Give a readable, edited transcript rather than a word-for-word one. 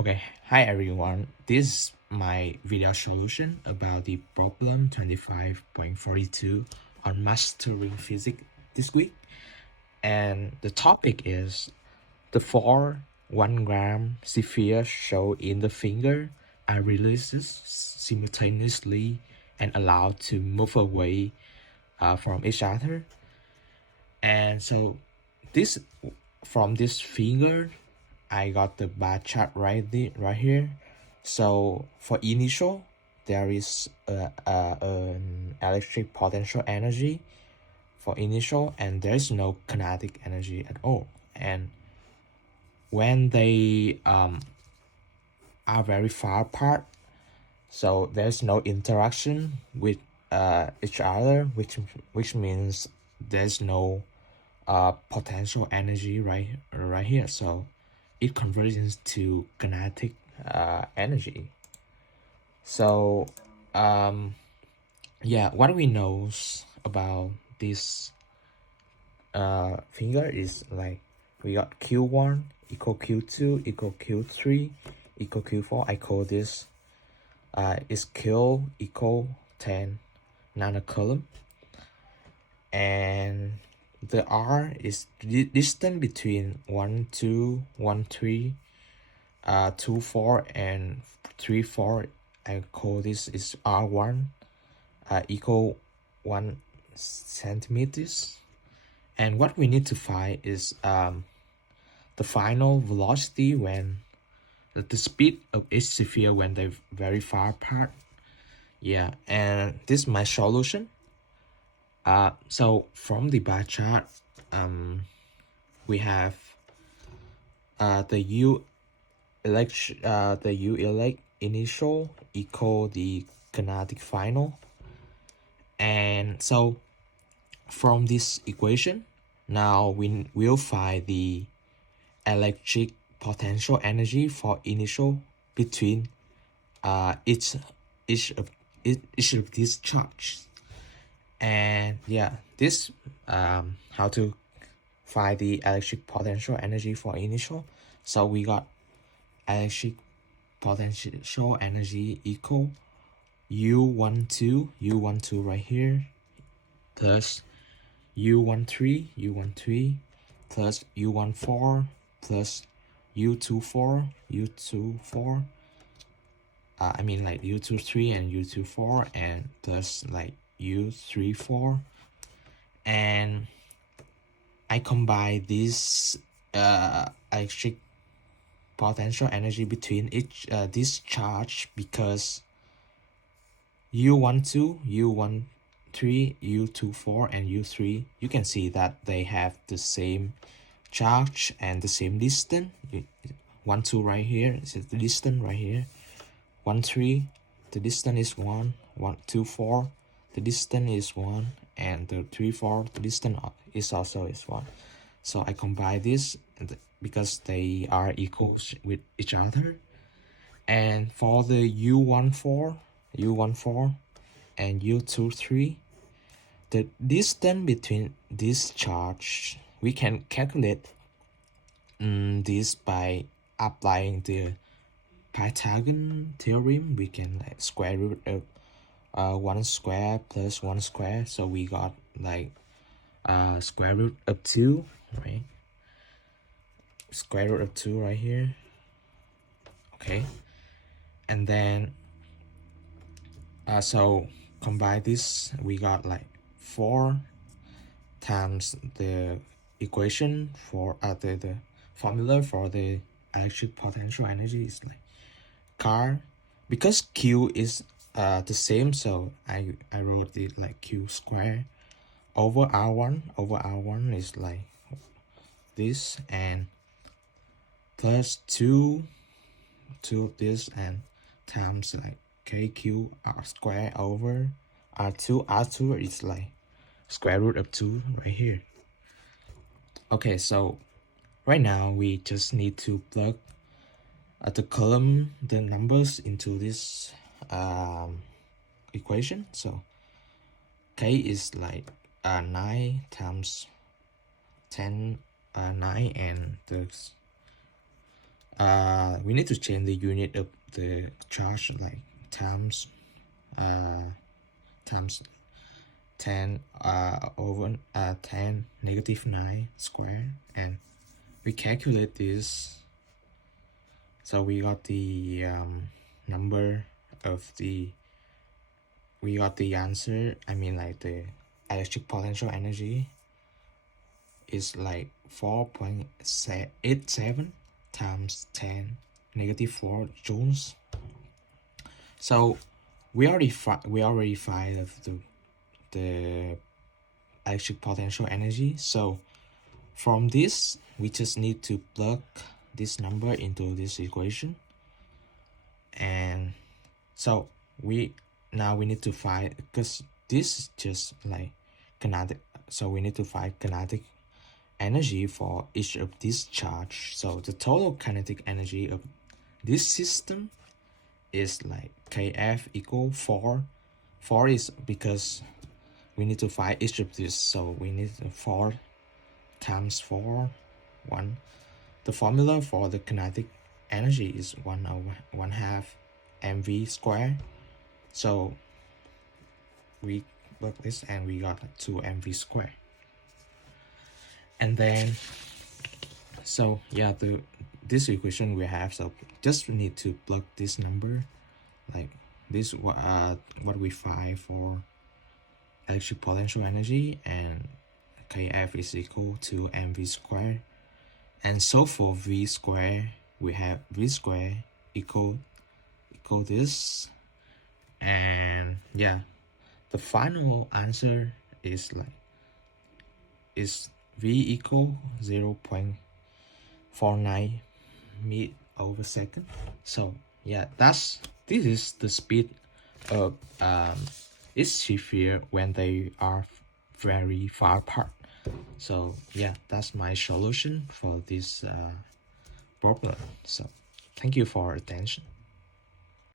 Okay, hi everyone. This is my video solution about the problem 25.42 on mastering physics this week. And the topic is the four 1 gram spheres shown in the finger are released simultaneously and allowed to move away from each other. And so this from this finger I got the bar chart right here. So for initial, there is an electric potential energy for initial, and there's no kinetic energy at all. And when they are very far apart, so there's no interaction with each other, which means there's no potential energy right here. So it converts into kinetic energy. So yeah, what we know about this finger is like we got Q1 equal Q2 equal Q3 equal Q4. I call this is Q equal 10 nanocoulomb, and the R is distance between 1 2 1 3 2 4 and 3 4. I call this is R1 equal 1 centimeters. And what we need to find is the final velocity when the speed of each sphere when they're very far apart. Yeah, and this is my solution. So from the bar chart, we have the U elect initial equal the kinetic final. And so from this equation, now we will find the electric potential energy for initial between each of these charges. And yeah, this how to find the electric potential energy for initial. So we got electric potential energy equal U12 right here plus U13 plus U14 plus U24 I mean like U23 and U24 and plus like U34, and I combine this electric potential energy between each this charge because U12, U13, U24, and U3, you can see that they have the same charge and the same distance. 1 2 right here is the distance right here. 1 3, the distance is 1. 1 2 4, the distance is 1, and the 3 4, the distance is also is 1. So I combine this because they are equal with each other. And for the U14 and U23, the distance between this charge, we can calculate this by applying the Pythagorean theorem. We can like square root of 1 square plus 1 square, so we got like square root of 2, right? Square root of 2 right here. Okay, and then so combine this, we got like 4 times the equation for the formula for the electric potential energy is like car, because Q is the same, so I wrote it like Q square over R1 is like this, and plus 2 to this, and times like KQ R square over R2 is like square root of 2 right here. Okay, so right now we just need to plug the column the numbers into this equation. So K is like 9 times 10 9, and the we need to change the unit of the charge, like times 10 over 10 negative 9 square, and we calculate this. So we got the number of the, we got the answer, I mean like the electric potential energy is like 4.87 times 10 negative 4 joules. So we already find the electric potential energy. So from this, we just need to plug this number into this equation, and so we need to find, because this is just like kinetic, so we need to find kinetic energy for each of these charge. So the total kinetic energy of this system is like Kf equal 4. 4 is because we need to find each of this, so we need 4 times 4, 1. The formula for the kinetic energy is 1/2 mv squared. So we plug this and we got 2 mv squared. And then, so yeah, this equation we have, so just need to plug this number, like this what we find for electric potential energy, and Kf is equal to mv squared. And so for v squared, we have v squared equal this, and yeah, the final answer is v equal 0.49 meter/second. So yeah, this is the speed of each sphere when they are very far apart. So yeah, that's my solution for this problem. So thank you for attention.